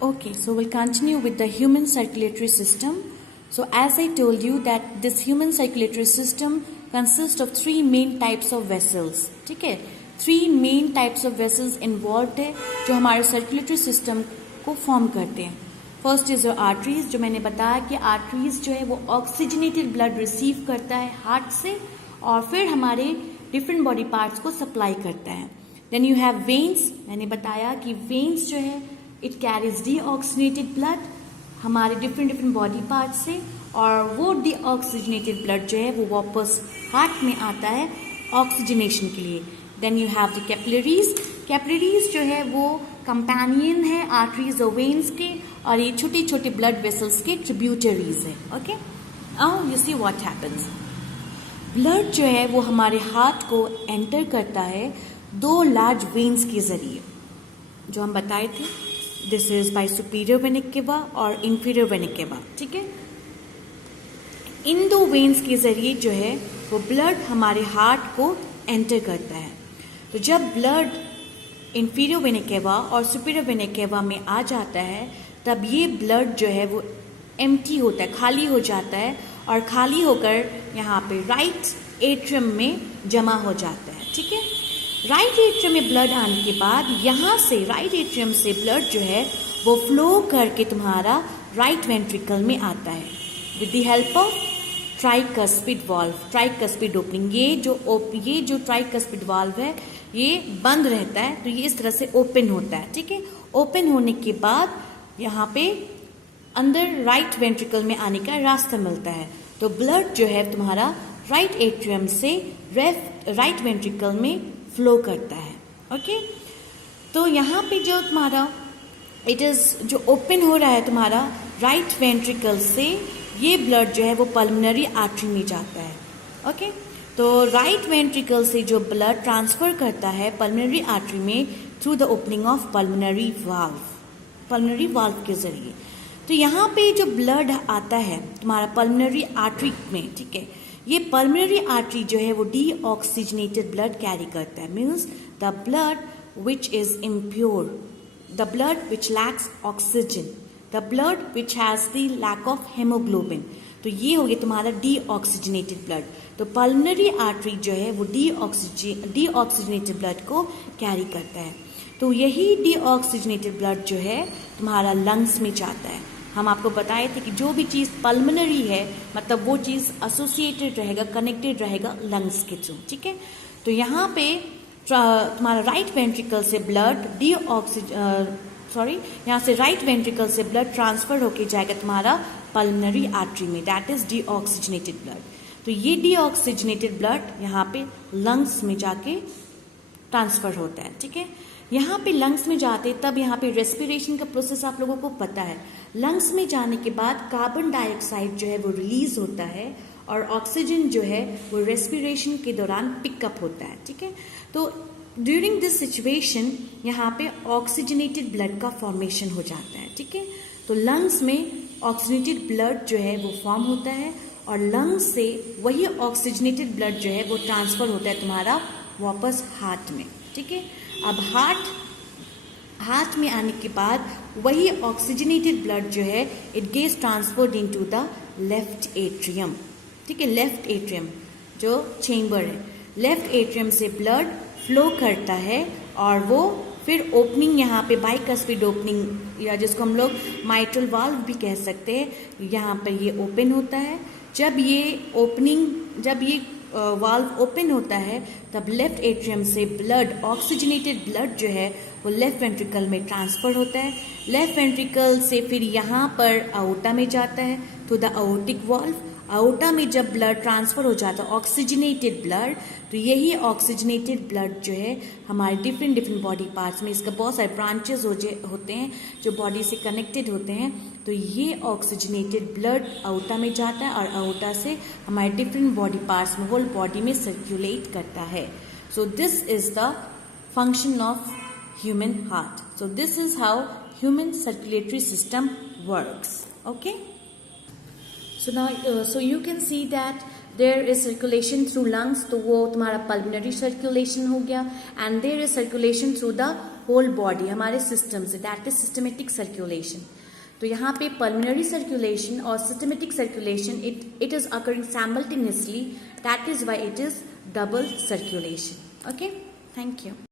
Okay, so we'll continue with the human circulatory system. So as I told you that this human circulatory system consists of three main types of vessels. ठीक है, three main types of vessels involved है जो हमारे circulatory system को form करते हैं. First is arteries, जो मैंने बताया कि आर्टरीज जो है वो ऑक्सीजनेटेड ब्लड रिसीव करता है हार्ट से और फिर हमारे डिफरेंट बॉडी पार्ट्स को सप्लाई करता है. देन यू हैव वेन्स, मैंने बताया कि वेन्स जो है इट कैरीज डीऑक्सीजनेटेड ब्लड हमारे डिफरेंट बॉडी पार्ट से और वो डीऑक्सीजनेटेड ब्लड जो है वो वापस हार्ट में आता है ऑक्सीजनेशन के लिए. Then you have the capillaries. Capillaries जो है वो कंपेनियन है आर्टरीज और वेन्स के और ये छोटे छोटे ब्लड वेसल्स के ट्रिब्यूटरीज है. Okay, now you see what happens. Blood जो है वो हमारे हार्ट को एंटर करता है दो लार्ज वेन्स के जरिए जो हम बताए थे. This is by superior vena cava और इंफीरियर वेना केवा. ठीक है, इन दो वेन्स के जरिए जो है वो ब्लड हमारे हार्ट को एंटर करता है. तो जब ब्लड इंफीरियर वेना केवा और सुपीरियर वेना केवा में आ जाता है तब ये ब्लड जो है वो एम्प्टी होता है, खाली हो जाता है और खाली होकर यहाँ पे राइट एट्रियम में जमा हो जाता है. ठीक है, राइट एट्रियम में ब्लड आने के बाद यहाँ से राइट एट्रियम से ब्लड जो है वो फ्लो करके तुम्हारा राइट वेंट्रिकल में आता है with the help of tricuspid valve, tricuspid opening. ये जो ट्राइकस्पिड वाल्व है ये बंद रहता है तो ये इस तरह से ओपन होता है. ठीक है, ओपन होने के बाद यहाँ पे अंदर राइट वेंट्रिकल में आने का रास्ता मिलता है. तो ब्लड जो है तुम्हारा राइट एट्रियम से राइट वेंट्रिकल में फ्लो करता है. ओके, तो यहाँ पे जो तुम्हारा जो ओपन हो रहा है तुम्हारा राइट वेंट्रिकल से ये ब्लड जो है वो पल्मोनरी आर्टरी में जाता है. ओके, तो राइट वेंट्रिकल से जो ब्लड ट्रांसफर करता है पल्मोनरी आर्टरी में through the opening of pulmonary valve के जरिए. तो यहाँ पे जो ब्लड आता है तुम्हारा पल्मोनरी आर्टरी में, ठीक है, ये पल्मोनरी आर्टरी जो है वो डीऑक्सीजनेटेड ब्लड कैरी करता है. Means the blood which is impure, the blood which lacks oxygen, the blood which has the lack of haemoglobin. तो ये हो गया तुम्हारा डीऑक्सीजनेटेड ब्लड. तो पल्मोनरी आर्टरी जो है वो डीऑक्सीजनेटेड ब्लड को कैरी करता है. तो यही डीऑक्सीजनेटेड ब्लड जो है तुम्हारा लंग्स में जाता है. हम आपको बताए थे कि जो भी चीज़ पल्मोनरी है मतलब वो चीज़ एसोसिएटेड रहेगा, कनेक्टेड रहेगा लंग्स के थ्रू. ठीक है, तो यहाँ पे तुम्हारा राइट वेंट्रिकल से ब्लड यहाँ से राइट वेंट्रिकल से ब्लड ट्रांसफर होके जाएगा तुम्हारा पल्मोनरी आर्टरी में, दैट इज डीऑक्सीजनेटेड ब्लड. तो ये डीऑक्सीजनेटेड ब्लड यहाँ पे लंग्स में जाके ट्रांसफर होता है. ठीक है, यहाँ पे लंग्स में जाते तब यहाँ पे रेस्पिरेशन का प्रोसेस आप लोगों को पता है. लंग्स में जाने के बाद कार्बन डाइऑक्साइड जो है वो रिलीज होता है और ऑक्सीजन जो है वो रेस्पिरेशन के दौरान पिकअप होता है. ठीक है, तो ड्यूरिंग दिस सिचुएशन यहाँ पे ऑक्सीजनेटेड ब्लड का फॉर्मेशन हो जाता है. ठीक है, तो लंग्स में ऑक्सीजनेटेड ब्लड जो है वो फॉर्म होता है और लंग्स से वही ऑक्सीजनेटेड ब्लड जो है वो ट्रांसफर होता है तुम्हारा वापस हार्ट में. ठीक है, अब हार्ट में आने के बाद वही ऑक्सीजनेटेड ब्लड जो है it gets transferred into the left atrium. ठीक है, लेफ्ट एट्रियम जो चेंबर है, लेफ्ट एट्रियम से ब्लड फ्लो करता है और वो फिर ओपनिंग यहाँ पे बाइकस्पिड ओपनिंग या जिसको हम लोग माइट्रल वाल्व भी कह सकते हैं, यहाँ पर ये ओपन होता है. जब ये वाल्व ओपन होता है तब लेफ्ट एट्रियम से ब्लड, ऑक्सीजनेटेड ब्लड जो है वो लेफ्ट वेंट्रिकल में ट्रांसफर होता है. लेफ्ट वेंट्रिकल से फिर यहाँ पर आउटा में जाता है थ्रू द आउटिक वाल्व. आउटा में जब ब्लड ट्रांसफर हो जाता है ऑक्सीजनेटेड ब्लड, तो यही ऑक्सीजनेटेड ब्लड जो है हमारे डिफरेंट बॉडी पार्ट्स में, इसका बहुत सारे ब्रांचेस होते हैं जो बॉडी से कनेक्टेड होते हैं. तो ये ऑक्सीजनेटेड ब्लड आउटा में जाता है और आउटा से हमारे डिफरेंट बॉडी पार्ट्स में, होल बॉडी में सर्कुलेट करता है. So this is the function of human heart. So this is how human circulatory system works. Okay, so now so you can see that there is circulation through lungs, तो वो तुम्हारा pulmonary circulation हो गया, and there is circulation through the whole body, हमारे system से, that is systematic circulation. तो यहाँ पे पल्मोनरी सर्कुलेशन और systematic circulation it is occurring simultaneously, that is why it is double circulation. Okay, thank you.